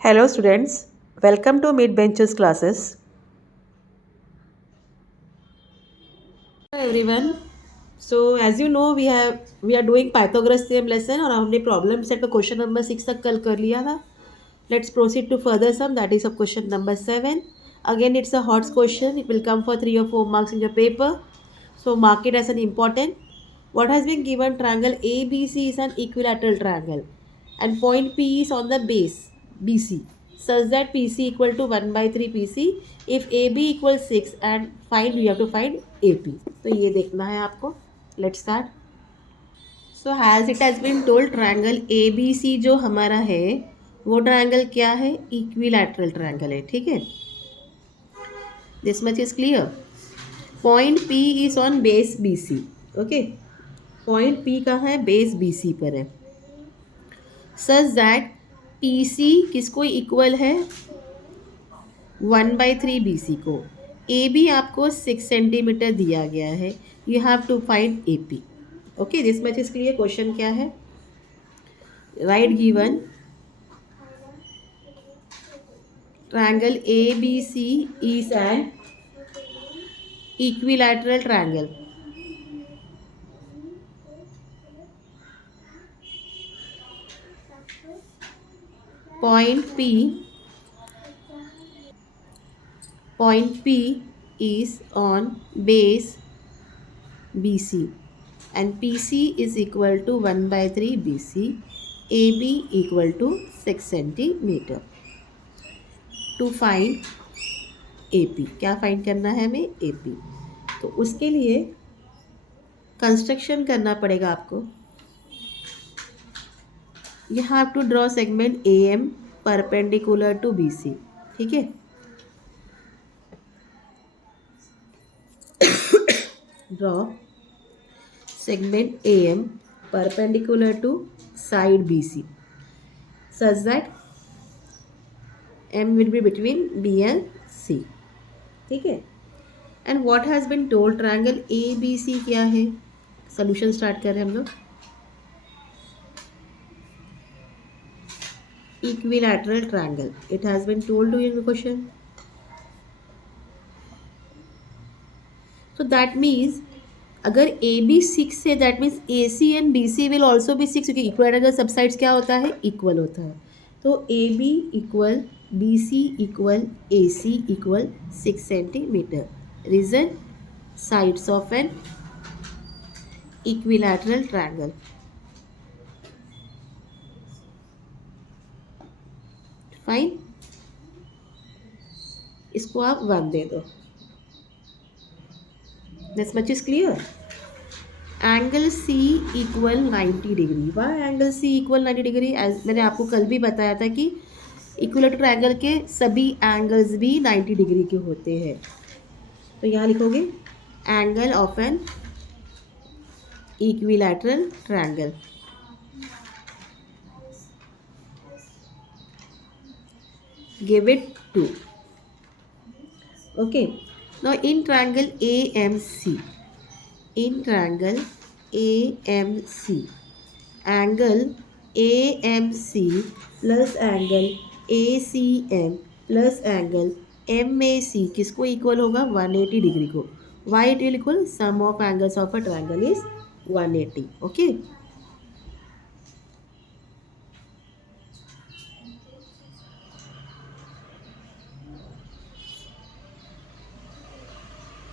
Hello students, welcome to Mid Benches classes. Hello everyone. So as you know we are doing Pythagoras theorem lesson और हमने problem set का question number 6 तक कल कर लिया था. Let's proceed to further sum, that is of question number 7. Again it's a hot question. It will come for 3 or 4 marks in your paper. So mark it as an important. What has been given? Triangle ABC is an equilateral triangle and point P is on the base BC such that PC equal to 1 by 3 PC if AB equals 6 and find we have to find AP. तो ये देखना है आपको. Let's start. So as it has been told, triangle ABC जो हमारा है वो triangle क्या है? इक्विलैटरल ट्रायंगल है. ठीक है, this much is clear. Point P is on base BC. Okay, point P कहाँ है? बेस BC पर है. सच दैट PC किसको इक्वल है? 1/3 BC को. AB आपको 6 सेंटीमीटर दिया गया है. You have to find AP. Okay, this much is clear. Question क्या है? Right given triangle ABC is an equilateral triangle. Point P is on base BC and PC is equal to 1/3 BC. AB equal to 6 centimeter. To find AP, क्या find करना है हमें? AP. तो उसके लिए construction करना पड़ेगा आपको. You have to draw segment AM perpendicular to BC. ठीक है, draw segment AM perpendicular to side BC such that M will be between B and C. ठीक है, and what has been told triangle ABC क्या है? Solution start कर रहे हैं हम लोग. Equilateral triangle, it has been told to in the question. तो दैट मीन्स अगर AB 6 है that means AC and BC will also be 6 क्योंकि इक्विलैटरल सब साइड्स क्या होता है? इक्वल होता है. तो AB equal BC equal AC equal 6 centimetre. Reason sides of an equilateral triangle. Fine, इसको आप 1 दे दो. This much is clear. Angle C equal 90 degree. वाह angle C equal 90 degree? As मैंने आपको कल भी बताया था कि इक्विलेटरल ट्रायंगल के सभी एंगल्स भी 90 डिग्री के होते हैं. तो यहाँ लिखोगे angle of an equilateral triangle. Give it 2. Okay, now in triangle AMC, in triangle AMC, angle AMC plus angle ACM plus angle MAC किसको इक्वल होगा? 180 डिग्री को. Why it will equal? Sum of angles of a triangle is 180. Okay.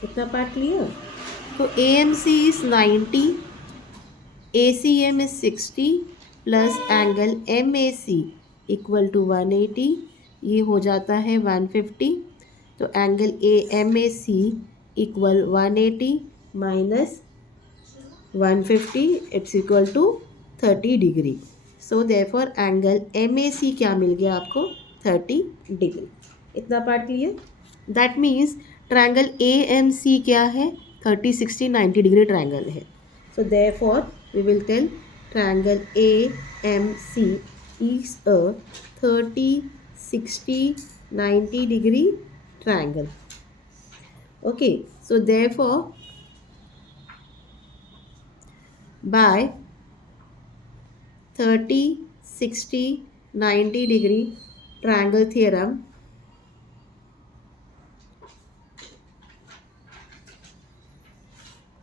इतना part clear. तो AMC is 90, ACM is 60 plus angle MAC equal to 180. ये हो जाता है 150. तो angle AMAC equal 180 minus 150 it's equal to 30 degree. So therefore angle MAC क्या मिल गया आपको? 30 डिग्री. इतना part clear. That means triangle AMC क्या है? 30, 60, 90 डिग्री ट्रायंगल है. So therefore we will tell triangle AMC is a 30, 60, 90 degree triangle. Okay, so therefore by 30, 60, 90 degree triangle theorem,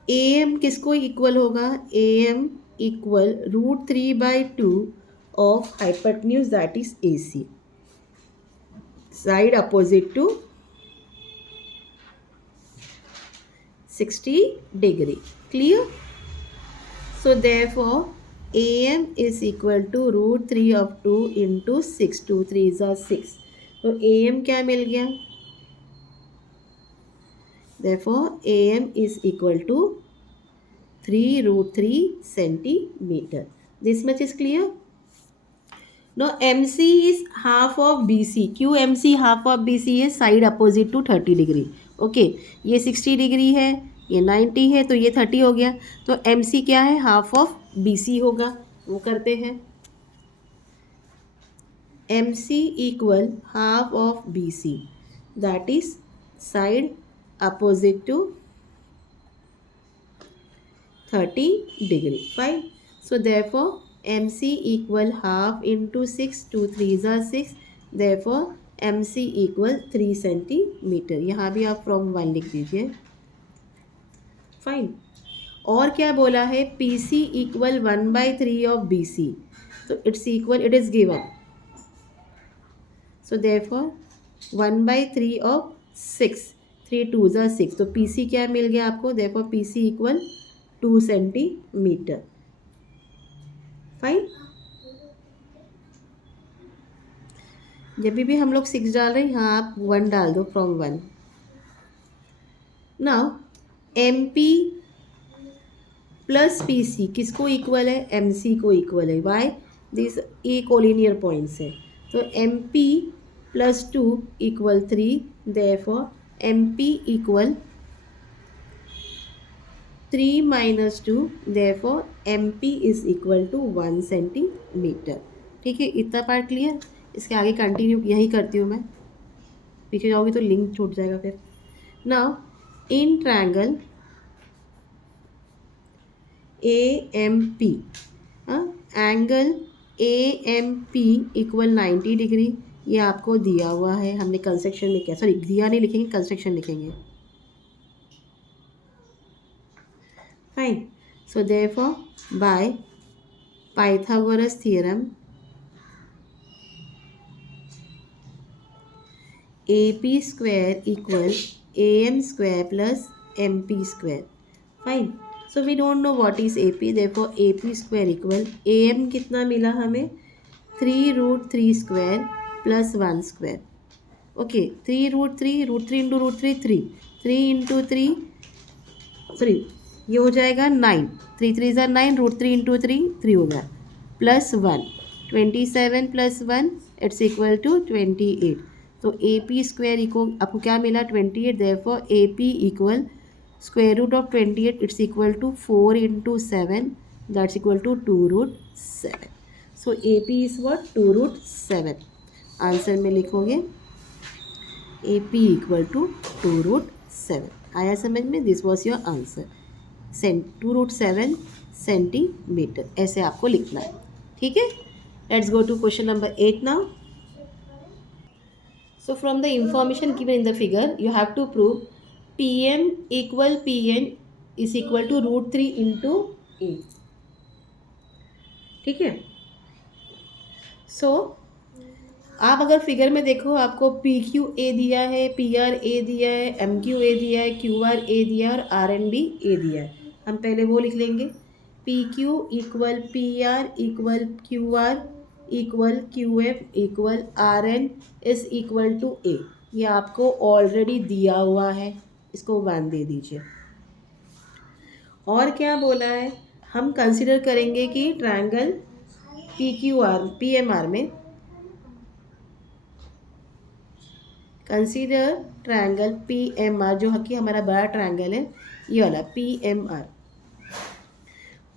AM किसको equal होगा? AM equal √3/2 of hypotenuse that is AC, side opposite to 60 degree. Clear? So therefore AM is equal to √3 of 2 into 6. 2 3s are 6. तो AM क्या मिल गया? Therefore AM is equal to 3√3 centimeter. This much is clear? Now MC is half of BC. QMC half of BC is side opposite to 30 degree. Okay, ये 60 degree है, ये 90 है, तो ये 30 हो गया. तो MC क्या है? हाफ ऑफ BC होगा. वो करते हैं. MC equal half of BC, that is side opposite to 30 degree. Fine. So therefore MC equal half into 6. 2 3s are 6. Therefore MC equal 3 centimetre. यहाँ भी आप फ्रॉम 1 लिख दीजिए. फाइन. और क्या बोला है? PC equal 1/3 of BC. तो it's equal, it is given. So therefore 1/3 of 6. 3 2s are 6. तो PC क्या मिल गया आपको? Therefore PC equal 2 centimetre. Fine. जब भी हम लोग 6 डाल रहे हैं, यहाँ आप 1 डाल दो from 1. Now MP plus PC किसको इक्वल है? MC को इक्वल है. Why? This a collinear points है. तो MP plus 2 equal 3. Therefore MP equal 3 minus 2. Therefore MP is equal to 1 centimetre. ठीक है, इतना पार्ट क्लियर. इसके आगे कंटिन्यू यही करती हूँ मैं. पीछे जाओगी तो लिंक छूट जाएगा फिर. Now in triangle AMP, angle AMP equal 90 degree. ये आपको दिया हुआ है. हमने कंस्ट्रक्शन में किया. सॉरी, दिया नहीं लिखेंगे, कंस्ट्रक्शन लिखेंगे. Fine. So therefore by Pythagoras theorem AP square equal AM square plus MP square. Fine. So we don't know what is AP. Therefore AP square equal AM कितना मिला हमें? 3√3 square plus 1 square. Okay, 3√3 √3 into √3 3. 3 into 3, sorry, ये हो जाएगा 9. 3 3s are 9. √3 into 3 3 हो गया. Plus 1. 27 plus 1 it's equal to 28. तो AP square equal आपको क्या मिला? 28. Therefore AP equal square root of 28 it's equal to 4 into 7, that's equal to 2√7. So AP is what? 2√7. Answer में लिखोगे AP इक्वल टू 2√7. आया समझ में? This was your answer. 2√7 centimetre. ऐसे आपको लिखना है. ठीक है. Let's go to question number 8 now. So from the information given in the figure, you have to prove PM equal PN is equal to √3 into A. ठीक है. So आप अगर फिगर में देखो, आपको PQA दिया है, PRA दिया है, MQA दिया है, QRA दिया है और RNB A दिया है. हम पहले वो लिख लेंगे. PQ equal PR equal QR equal QF equal RN is equal to A. ये आपको ऑलरेडी दिया हुआ है. इसको 1 दे दीजिए. और क्या बोला है? हम कंसिडर करेंगे कि ट्रायंगल PMR में, कंसीडर ट्रायंगल PMR जो कि हमारा बड़ा ट्रायंगल है, ये वाला PMR.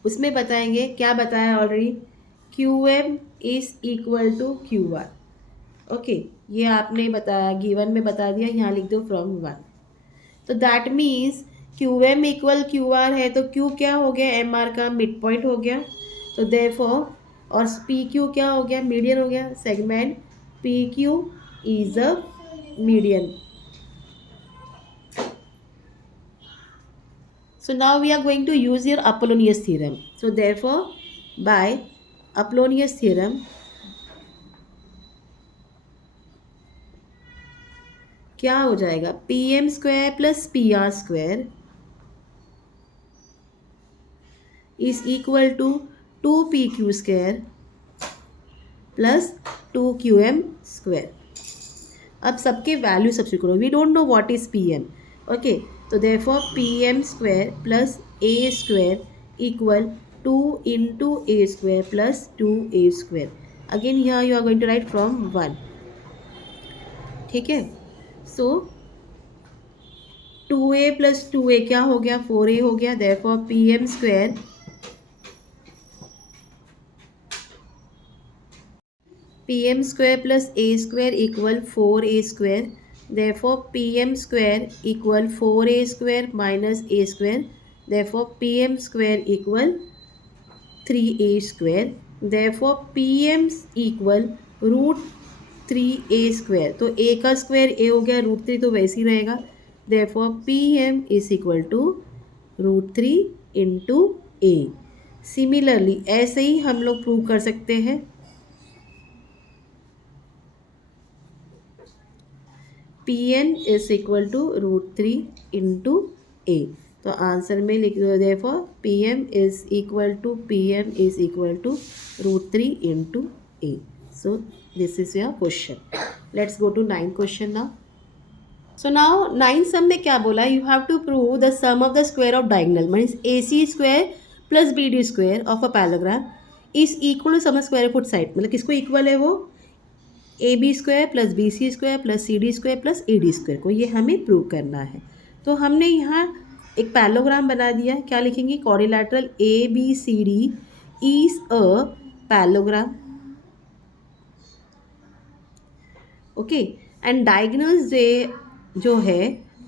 उसमें बताएंगे, क्या बताया already? QM is equal to QR. Okay, ये आपने बताया, गिवन में बता दिया. यहाँ लिख दो फ्रॉम 1. तो that means QM equal QR है, तो Q क्या हो गया? MR का मिड पॉइंट हो गया. तो देयरफॉर, और PQ क्या हो गया? मीडियन हो गया. Segment PQ is a median. So now we are going to use your Apollonius theorem. So therefore, by Apollonius theorem, क्या हो जाएगा? PM square plus PR square is equal to 2PQ square plus 2QM square. अब सबके value substitute करो. We don't know what is PM. Okay, तो therefore PM square plus A square equal 2 into A square plus 2A square. Again here you are going to write from 1. ठीक है, सो 2A plus 2A क्या हो गया? 4A हो गया. Therefore PM square PM square plus A square equal 4A square. Therefore PM square equal 4A square minus A square. Therefore PM square equal 3A square. Therefore PM equal root 3A square. तो A का square A हो गया, root 3 तो वैसे ही रहेगा. Therefore PM is equal to root 3 into A. Similarly ऐसे ही हम लोग प्रूव कर सकते हैं. Pn is equal to root 3 into A. तो आंसर में लिख दो. therefore PM is equal to root 3 into A. So this is your question. Let's go to 9th question now. So now 9th sum में क्या बोला? You have to prove the sum of the square of diagonal means AC square plus BD square of a parallelogram is equal to sum of square foot side. मतलब किसको equal है वो? AB square plus BC square plus CD square plus AD square को. ये हमें prove करना है. तो हमने यहाँ एक पैरेललोग्राम बना दिया. क्या लिखेंगे? Quadrilateral ABCD is a parallelogram. Okay, and diagonals जो है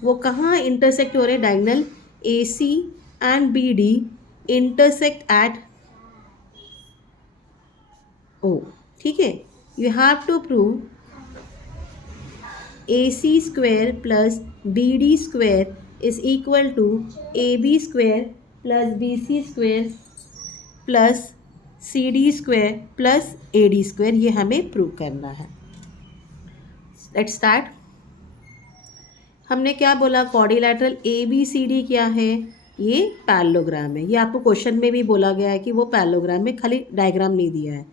वो कहाँ इंटरसेक्ट हो रहे हैं? Diagonal AC and BD intersect at O. ठीक है, you have to prove AC square plus BD square is equal to AB square plus BC square plus CD square plus AD square. ये हमें prove करना है. Let's start. हमने क्या बोला? Quadrilateral ABCD क्या है? ये पैरेललोग्राम है. ये आपको क्वेश्चन में भी बोला गया है कि वो पैरेललोग्राम में खाली डायग्राम नहीं दिया है.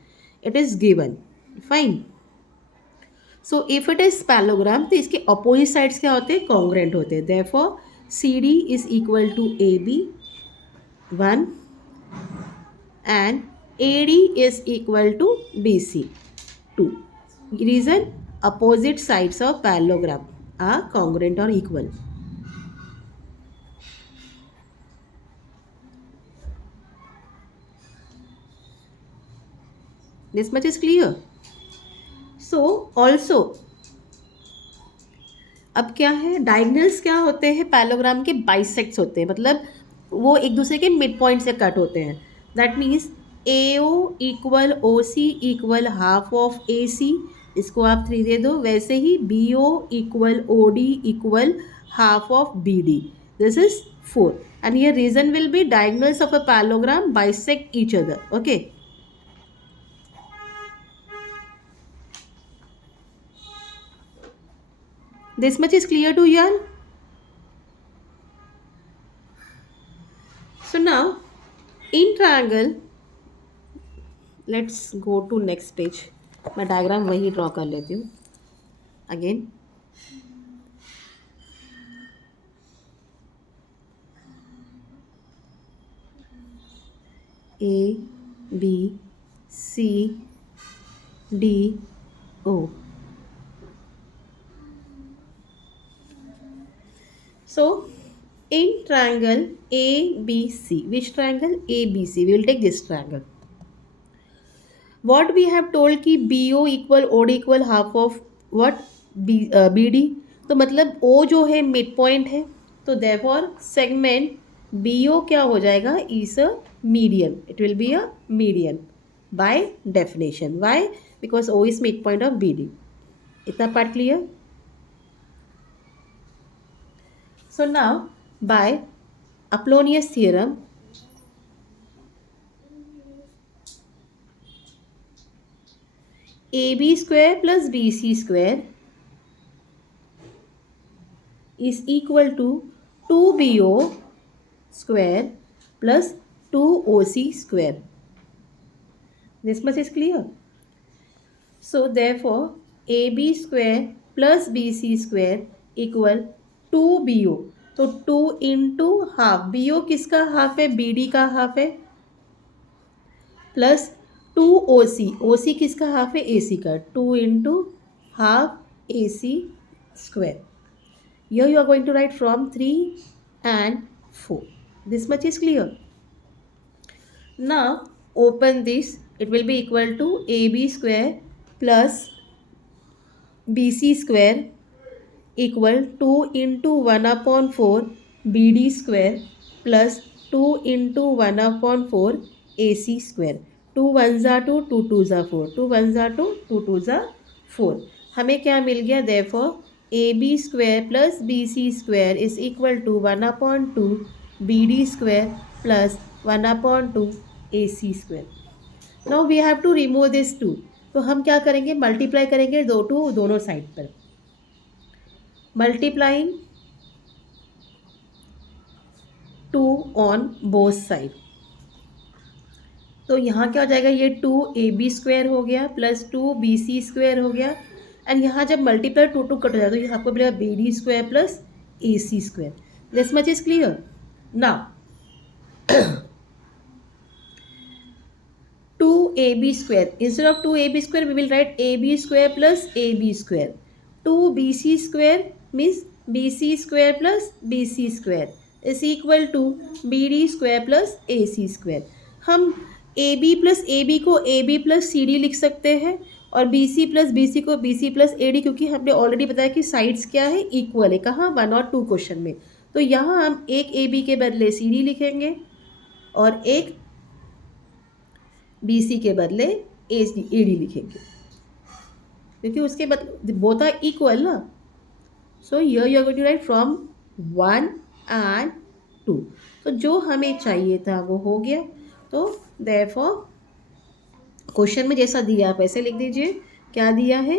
It is given. Fine. So if it is parallelogram तो इसके अपोजिट साइड्स क्या होते हैं? कॉन्ग्रुएंट होते हैं. Therefore CD is equal to AB 1 and AD is equal to BC 2. Reason? Opposite sides of parallelogram are congruent और equal. This much is clear. So also अब क्या है? डायगोनल्स क्या होते हैं? पैरेललोग्राम के बाइसेक्ट्स होते हैं. मतलब वो एक दूसरे के मिड पॉइंट से कट होते हैं. That means AO equal OC equal half of AC. इसको आप 3 दे दो. वैसे ही BO equal OD equal half of BD. This is 4. And here reason will be diagonals of a parallelogram bisect each other. Okay, this much is clear to you all. So now in triangle, let's go to next page. मैं diagram वही draw कर लेती हूँ again. A B C D O. So in triangle ABC, which triangle? ABC. We will take this triangle. What we have told कि BO equal OD equal half of what? BD. तो मतलब O जो है mid point है. तो therefore segment BO क्या हो जाएगा? is a median. It will be a median by definition. Why? Because O is midpoint of BD. इतना part clear. So now by Apollonius theorem, AB square plus BC square is equal to 2BO square plus 2OC square. This much is clear. So therefore AB square plus BC square equal 2BO. तो 2 into half, BO किसका half है, BD का half है, plus 2OC, OC किसका half है, AC का, 2 into half AC square. Here you are going to write from 3 and 4. This much is clear. Now open this. It will be equal to AB square plus BC square equal 2 into 1 upon 4 BD square plus 2 into 1 upon 4 AC square. 2 1s are 2, 2 2s are 4, 2 1s are 2, 2 2s are 4. हमें क्या मिल गया, therefore AB square plus BC square is equal to 1 upon 2 BD square plus 1 upon 2 AC square. Now we have to remove this 2. तो हम क्या करेंगे, multiply करेंगे दोनों साइड पर. Multiplying 2 on both side. तो यहाँ क्या हो जाएगा, ये 2AB स्क्वायर हो गया प्लस 2BC स्क्वायर हो गया. एंड यहाँ जब मल्टीप्लाई 2 2 कट हो जाए तो यहाँ आपको मिलेगा BD square plus AC square. This much is clear. Now 2AB square, instead of 2AB square we will write AB square plus AB square. 2BC square means BC square plus BC square is equal to BD square plus AC square. हम AB plus AB को AB plus CD लिख सकते हैं और BC plus BC को BC plus AD, क्योंकि हमने already बताया कि साइड्स क्या है, इक्वल है. कहाँ, 1 और 2 क्वेश्चन में. तो यहाँ हम एक AB के बदले CD लिखेंगे और एक BC के बदले AD लिखेंगे, क्योंकि उसके बदले बोथ आर इक्वल ना. So here you are going to write from 1 and 2. तो जो हमें चाहिए था वो हो गया. तो देयरफॉर क्वेश्चन में जैसा दिया आप ऐसे लिख दीजिए. क्या दिया है,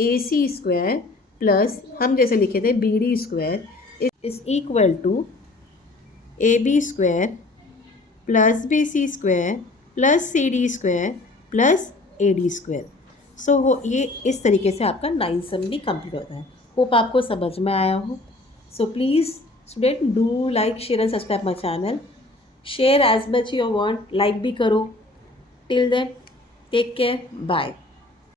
AC स्क्वायर प्लस हम जैसे लिखे थे BD square is equal to AB square plus BC square plus CD square plus AD square. So वो ये इस तरीके से आपका 9 सम भी कंप्लीट होता है. होप आपको समझ में आया हो. So please student do like, share and subscribe my channel. Share as much you want, like भी करो. Till then take care, bye.